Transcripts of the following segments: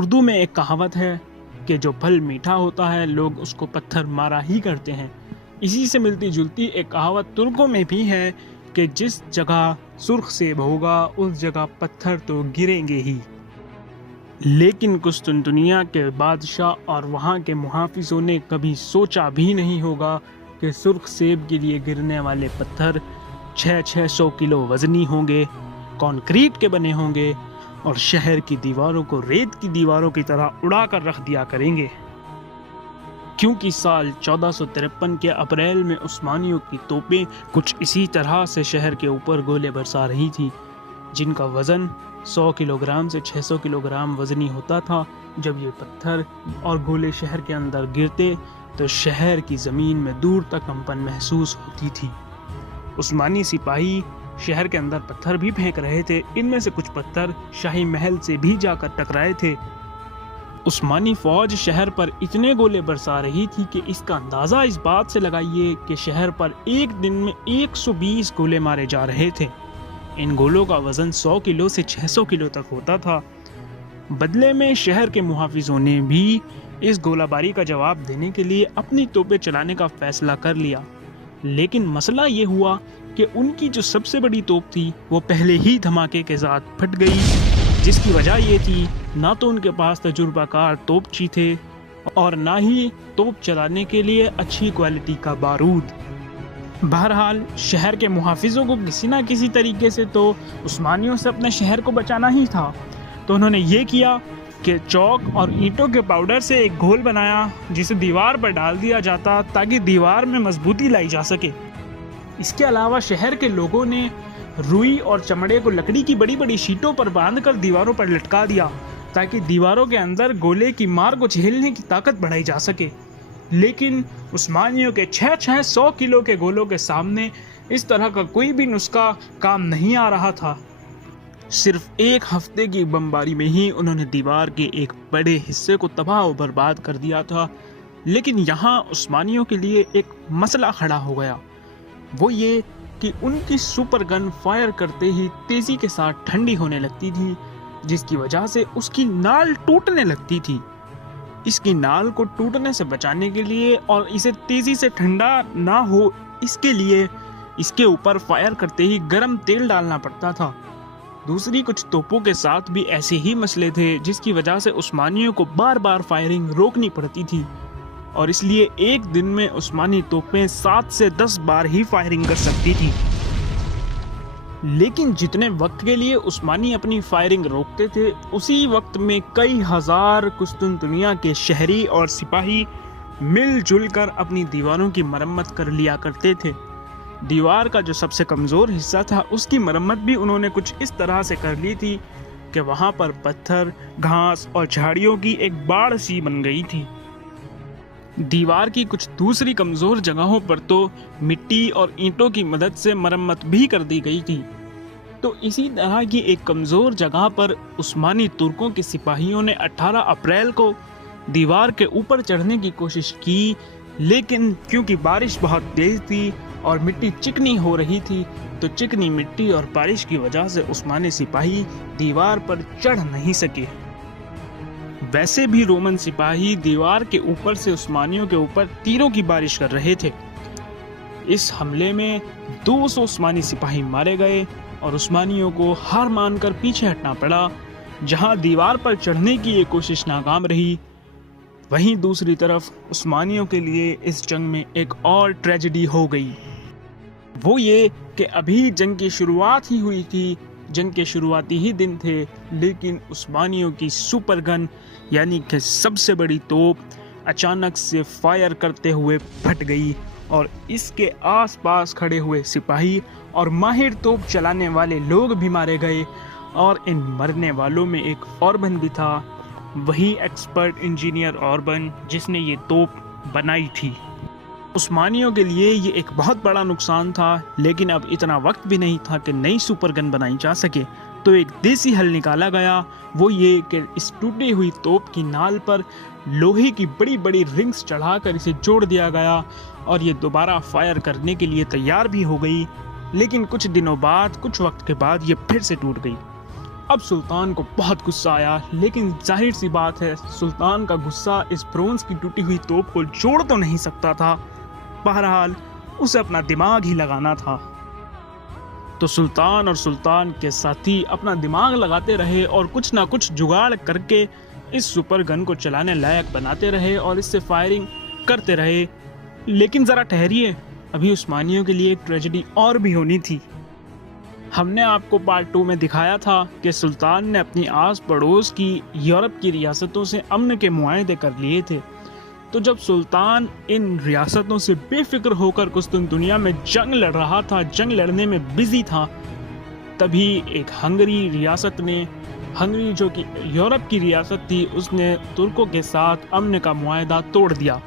उर्दू में एक कहावत है कि जो फल मीठा होता है लोग उसको पत्थर मारा ही करते हैं। इसी से मिलती जुलती एक कहावत तुर्कों में भी है कि जिस जगह सुर्ख सेब होगा उस जगह पत्थर तो गिरेंगे ही। लेकिन कुस्तुनतुनिया के बादशाह और वहाँ के मुहाफिजों ने कभी सोचा भी नहीं होगा कि सुर्ख सेब के लिए गिरने वाले पत्थर 600 किलो वजनी होंगे, कंक्रीट के बने होंगे और शहर की दीवारों को रेत की दीवारों की तरह उड़ा कर रख दिया करेंगे। क्योंकि साल 1453 के अप्रैल में उस्मानियों की तोपें कुछ इसी तरह से शहर के ऊपर गोले बरसा रही थी, जिनका वजन 100 किलोग्राम से 600 किलोग्राम वजनी होता था। जब ये पत्थर और गोले शहर के अंदर गिरते तो शहर की ज़मीन में दूर तक कंपन महसूस होती थी। उस्मानी सिपाही शहर के अंदर पत्थर भी फेंक रहे थे। इनमें से कुछ पत्थर शाही महल से भी जाकर टकराए थे। उस्मानी फौज शहर पर इतने गोले बरसा रही थी कि इसका अंदाज़ा इस बात से लगाइए कि शहर पर एक दिन में 120 गोले मारे जा रहे थे। इन गोलों का वजन 100 किलो से 600 किलो तक होता था। बदले में शहर के मुहाफिजों ने भी इस गोलाबारी का जवाब देने के लिए अपनी तोपें चलाने का फैसला कर लिया। लेकिन मसला ये हुआ कि उनकी जो सबसे बड़ी तोप थी वो पहले ही धमाके के साथ फट गई, जिसकी वजह ये थी ना तो उनके पास तजुर्बाकार तोपची थे और ना ही तोप चलाने के लिए अच्छी क्वालिटी का बारूद। बहरहाल शहर के मुहाफिजों को किसी ना किसी तरीके से तो उस्मानियों से अपने शहर को बचाना ही था। तो उन्होंने ये किया कि चौक और ईंटों के पाउडर से एक घोल बनाया जिसे दीवार पर डाल दिया जाता ताकि दीवार में मजबूती लाई जा सके। इसके अलावा शहर के लोगों ने रुई और चमड़े को लकड़ी की बड़ी बड़ी शीटों पर बांधकर दीवारों पर लटका दिया ताकि दीवारों के अंदर गोले की मार को झेलने की ताकत बढ़ाई जा सके। लेकिन उस्मानियों के 600 किलो के गोलों के सामने इस तरह का कोई भी नुस्खा काम नहीं आ रहा था। सिर्फ एक हफ्ते की बमबारी में ही उन्होंने दीवार के एक बड़े हिस्से को तबाह और बर्बाद कर दिया था। लेकिन यहाँ उस्मानियों के लिए एक मसला खड़ा हो गया। वो ये कि उनकी सुपर गन फायर करते ही तेजी के साथ ठंडी होने लगती थी, जिसकी वजह से उसकी नाल टूटने लगती थी। इसकी नाल को टूटने से बचाने के लिए और इसे तेजी से ठंडा ना हो इसके लिए इसके ऊपर फायर करते ही गर्म तेल डालना पड़ता था। दूसरी कुछ तोपों के साथ भी ऐसे ही मसले थे, जिसकी वजह से उस्मानियों को बार बार फायरिंग रोकनी पड़ती थी और इसलिए एक दिन में उस्मानी तोपें 7 से 10 बार ही फायरिंग कर सकती थी। लेकिन जितने वक्त के लिए उस्मानी अपनी फायरिंग रोकते थे, उसी वक्त में कई हजार कुस्तुनतुनिया के शहरी और सिपाही मिलजुल कर अपनी दीवारों की मरम्मत कर लिया करते थे। दीवार का जो सबसे कमज़ोर हिस्सा था उसकी मरम्मत भी उन्होंने कुछ इस तरह से कर ली थी कि वहाँ पर पत्थर, घास और झाड़ियों की एक बाढ़ सी बन गई थी। दीवार की कुछ दूसरी कमज़ोर जगहों पर तो मिट्टी और ईंटों की मदद से मरम्मत भी कर दी गई थी। तो इसी तरह की एक कमज़ोर जगह पर उस्मानी तुर्कों के सिपाहियों ने 18 अप्रैल को दीवार के ऊपर चढ़ने की कोशिश की, लेकिन क्योंकि बारिश बहुत तेज़ थी और मिट्टी चिकनी हो रही थी, तो चिकनी मिट्टी और बारिश की वजह से उस्मानी सिपाही दीवार पर चढ़ नहीं सके। वैसे भी रोमन सिपाही दीवार के ऊपर से उस्मानियों के ऊपर तीरों की बारिश कर रहे थे। इस हमले में 200 उस्मानी सिपाही मारे गए और उस्मानियों को हार मानकर पीछे हटना पड़ा। जहां दीवार पर चढ़ने की ये कोशिश नाकाम रही, वहीं दूसरी तरफ उस्मानियों के लिए इस जंग में एक और ट्रेजेडी हो गई। वो ये कि अभी जंग की शुरुआत ही हुई थी, जंग के शुरुआती ही दिन थे, लेकिन उस्मानियों की सुपर गन यानी कि सबसे बड़ी तोप अचानक से फायर करते हुए फट गई और इसके आसपास खड़े हुए सिपाही और माहिर तोप चलाने वाले लोग भी मारे गए। और इन मरने वालों में एक ऑर्बन भी था, वही एक्सपर्ट इंजीनियर ऑर्बन जिसने ये तोप बनाई थी। उस्मानियों के लिए ये एक बहुत बड़ा नुकसान था, लेकिन अब इतना वक्त भी नहीं था कि नई सुपर गन बनाई जा सके। तो एक देसी हल निकाला गया, वो ये कि इस टूटी हुई तोप की नाल पर लोहे की बड़ी बड़ी रिंग्स चढ़ाकर इसे जोड़ दिया गया और ये दोबारा फायर करने के लिए तैयार भी हो गई। लेकिन कुछ दिनों बाद, कुछ वक्त के बाद ये फिर से टूट गई। अब सुल्तान को बहुत गुस्सा आया, लेकिन जाहिर सी बात है सुल्तान का गुस्सा इस ब्रोंज की टूटी हुई तोप को जोड़ तो नहीं सकता था। बहरहाल उसे अपना दिमाग ही लगाना था। तो सुल्तान और सुल्तान के साथी अपना दिमाग लगाते रहे और कुछ ना कुछ जुगाड़ करके इस सुपर गन को चलाने लायक बनाते रहे और इससे फायरिंग करते रहे। लेकिन ज़रा ठहरिए, अभी उस्मानियों के लिए एक ट्रेजेडी और भी होनी थी। हमने आपको पार्ट 2 में दिखाया था कि सुल्तान ने अपनी आस पड़ोस की यूरोप की रियासतों से अमन के मुआहदे कर लिए थे। तो जब सुल्तान इन रियासतों से बेफिक्र होकर कुस्तुनतुनिया में जंग लड़ रहा था, जंग लड़ने में बिजी था, तभी एक हंगरी रियासत ने, हंगरी जो कि यूरोप की रियासत थी, उसने तुर्कों के साथ अमन का मुआहदा तोड़ दिया।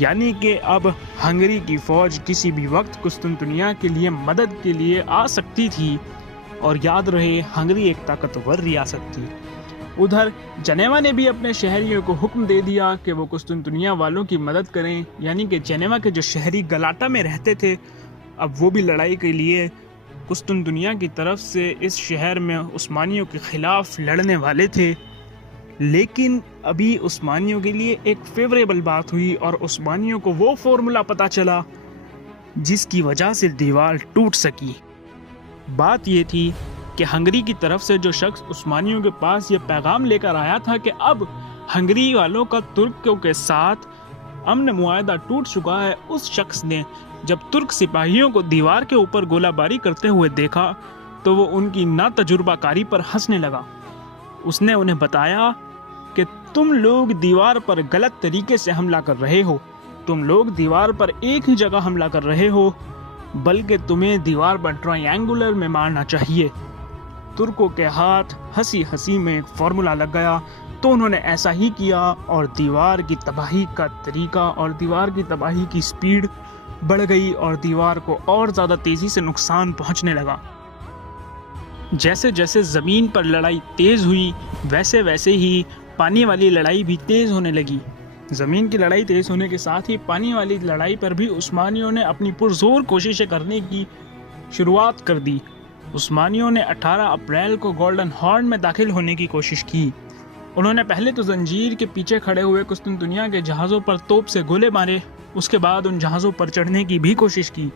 यानी कि अब हंगरी की फौज किसी भी वक्त कुस्तुनतुनिया के लिए मदद के लिए आ सकती थी। और याद रहे, हंगरी एक ताकतवर रियासत थी। उधर जनेवा ने भी अपने शहरियों को हुक्म दे दिया कि वो कुस्तुनतुनिया वालों की मदद करें। यानी कि जनेवा के जो शहरी गलाटा में रहते थे, अब वो भी लड़ाई के लिए कुस्तुनतुनिया की तरफ से इस शहर में उस्मानियों के खिलाफ लड़ने वाले थे। लेकिन अभी उस्मानियों के लिए एक फेवरेबल बात हुई और उस्मानियों को वो फॉर्मूला पता चला जिसकी वजह से दीवार टूट सकी। बात ये थी कि हंगरी की तरफ से जो शख्स उस्मानियों के पास ये पैगाम लेकर आया था कि अब हंगरी वालों का तुर्कों के साथ अमन मुआहदा टूट चुका है, उस शख्स ने जब तुर्क सिपाहियों को दीवार के ऊपर गोलाबारी करते हुए देखा तो वो उनकी नातजुर्बाकारी पर हंसने लगा। उसने उन्हें बताया कि तुम लोग दीवार पर गलत तरीके से हमला कर रहे हो, तुम लोग दीवार पर एक ही जगह हमला कर रहे हो, बल्कि तुम्हें दीवार पर ट्रायंगुलर में मारना चाहिए। तुर्कों के हाथ हंसी हंसी में एक फार्मूला लग गया, तो उन्होंने ऐसा ही किया और दीवार की तबाही का तरीका और दीवार की तबाही की स्पीड बढ़ गई और दीवार को और ज़्यादा तेज़ी से नुकसान पहुंचने लगा। जैसे जैसे ज़मीन पर लड़ाई तेज़ हुई, वैसे वैसे ही पानी वाली लड़ाई भी तेज़ होने लगी। ज़मीन की लड़ाई तेज़ होने के साथ ही पानी वाली लड़ाई पर भी उस्मानियों ने अपनी पुरजोर कोशिशें करने की शुरुआत कर दी। उस्मानियों ने 18 अप्रैल को गोल्डन हॉर्न में दाखिल होने की कोशिश की। उन्होंने पहले तो जंजीर के पीछे खड़े हुए कुस्तुनतुनिया के जहाज़ों पर तोप से गोले मारे, उसके बाद उन जहाज़ों पर चढ़ने की भी कोशिश की।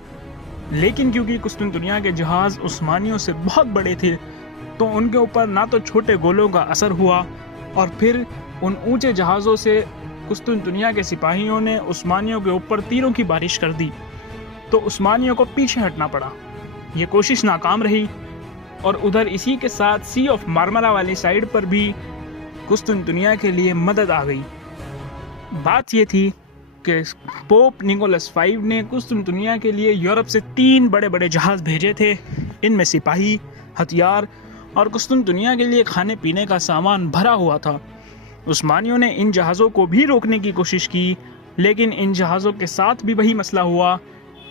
लेकिन क्योंकि कुस्तुनतुनिया के जहाज़ उस्मानियों से बहुत बड़े थे, तो उनके ऊपर ना तो छोटे गोलों का असर हुआ और फिर उन ऊंचे जहाज़ों से कुस्तुनतुनिया के सिपाहियों ने उस्मानियों के ऊपर तीरों की बारिश कर दी। तो उस्मानियों को पीछे हटना पड़ा। ये कोशिश नाकाम रही और उधर इसी के साथ सी ऑफ मार्मरा वाली साइड पर भी कुस्तुनतुनिया के लिए मदद आ गई। बात ये थी कि पोप निकोलस V ने कुस्तुनतुनिया के लिए यूरोप से 3 बड़े बड़े जहाज़ भेजे थे। इनमें सिपाही, हथियार और कुस्तुनतुनिया के लिए खाने पीने का सामान भरा हुआ था। उस्मानियों ने इन जहाज़ों को भी रोकने की कोशिश की, लेकिन इन जहाज़ों के साथ भी वही मसला हुआ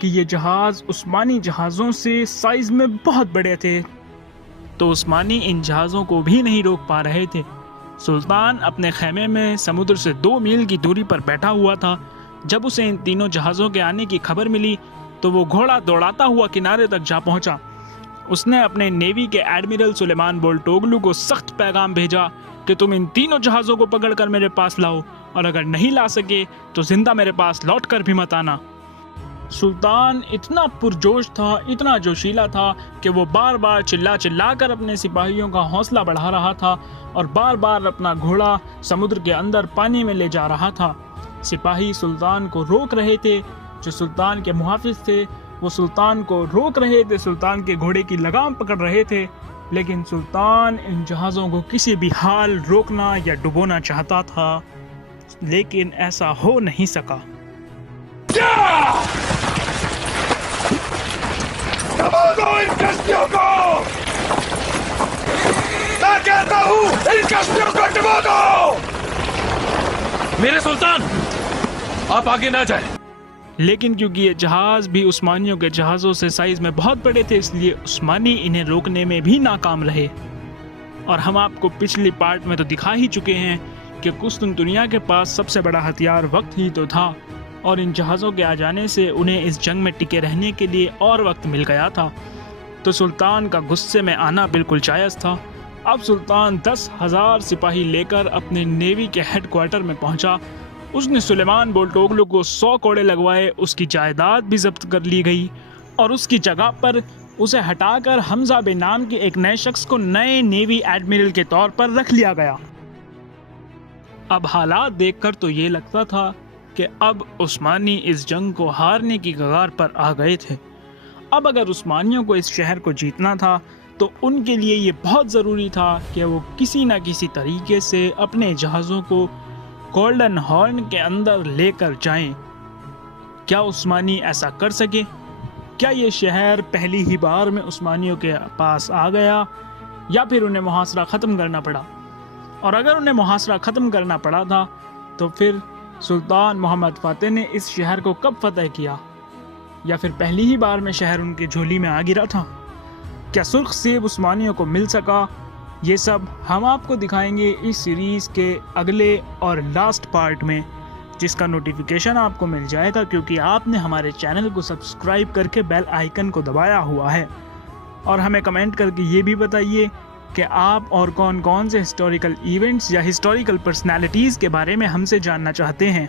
कि ये जहाज़ उस्मानी जहाज़ों से साइज़ में बहुत बड़े थे, तो उस्मानी इन जहाज़ों को भी नहीं रोक पा रहे थे। सुल्तान अपने खेमे में समुद्र से 2 मील की दूरी पर बैठा हुआ था। जब उसे इन तीनों जहाज़ों के आने की खबर मिली तो वो घोड़ा दौड़ाता हुआ किनारे तक जा पहुंचा। उसने अपने नेवी के एडमिरल सुलेमान बोल्टोगलू को सख्त पैगाम भेजा कि तुम इन तीनों जहाज़ों को पकड़कर मेरे पास लाओ और अगर नहीं ला सके तो जिंदा मेरे पास लौट कर भी मत आना। सुल्तान इतना पुरजोश था, इतना जोशीला था कि वो बार बार चिल्ला चिल्ला कर अपने सिपाहियों का हौसला बढ़ा रहा था और बार बार अपना घोड़ा समुद्र के अंदर पानी में ले जा रहा था। सिपाही सुल्तान को रोक रहे थे, जो सुल्तान के मुहाफिज थे वो सुल्तान को रोक रहे थे, सुल्तान के घोड़े की लगाम पकड़ रहे थे, लेकिन सुल्तान इन जहाज़ों को किसी भी हाल रोकना या डुबोना चाहता था, लेकिन ऐसा हो नहीं सका। इन कश्तियों को! मैं कहता हूँ इन कश्तियों को डुबो दो! मेरे सुल्तान, आप आगे ना जाएं। लेकिन क्योंकि ये जहाज़ भी उस्मानियों के जहाज़ों से साइज़ में बहुत बड़े थे, इसलिए उस्मानी इन्हें रोकने में भी नाकाम रहे। और हम आपको पिछली पार्ट में तो दिखा ही चुके हैं कि कुस्तुनतुनिया के पास सबसे बड़ा हथियार वक्त ही तो था और इन जहाज़ों के आ जाने से उन्हें इस जंग में टिके रहने के लिए और वक्त मिल गया था। तो सुल्तान का गुस्से में आना बिल्कुल जायज़ था। अब सुल्तान 10,000 सिपाही लेकर अपने नेवी के हेडक्वार्टर में पहुंचा। उसने सुलेमान बोल्टोगलू को 100 कोड़े लगवाए, उसकी जायदाद भी जब्त कर ली गई और उसकी जगह पर उसे हटाकर हमजा बे नाम के एक नए शख्स को नए नेवी एडमिरल के तौर पर रख लिया गया। अब हालात देखकर तो ये लगता था कि अब उस्मानी इस जंग को हारने की कगार पर आ गए थे। अब अगर उस्मानियों को इस शहर को जीतना था तो उनके लिए ये बहुत ज़रूरी था कि वो किसी न किसी तरीके से अपने जहाज़ों को गोल्डन हॉर्न के अंदर लेकर जाएं। क्या उस्मानी ऐसा कर सके? क्या ये शहर पहली ही बार में उस्मानियों के पास आ गया या फिर उन्हें मुहासरा ख़त्म करना पड़ा? और अगर उन्हें मुहासरा ख़त्म करना पड़ा था तो फिर सुल्तान मोहम्मद फ़ातेह ने इस शहर को कब फतह किया? या फिर पहली ही बार में शहर उनकी झोली में आ गिरा था? क्या सुर्ख सेब उस्मानियों को मिल सका? ये सब हम आपको दिखाएंगे इस सीरीज़ के अगले और लास्ट पार्ट में, जिसका नोटिफिकेशन आपको मिल जाएगा क्योंकि आपने हमारे चैनल को सब्सक्राइब करके बेल आइकन को दबाया हुआ है। और हमें कमेंट करके ये भी बताइए कि आप और कौन कौन से हिस्टोरिकल इवेंट्स या हिस्टोरिकल पर्सनालिटीज़ के बारे में हमसे जानना चाहते हैं।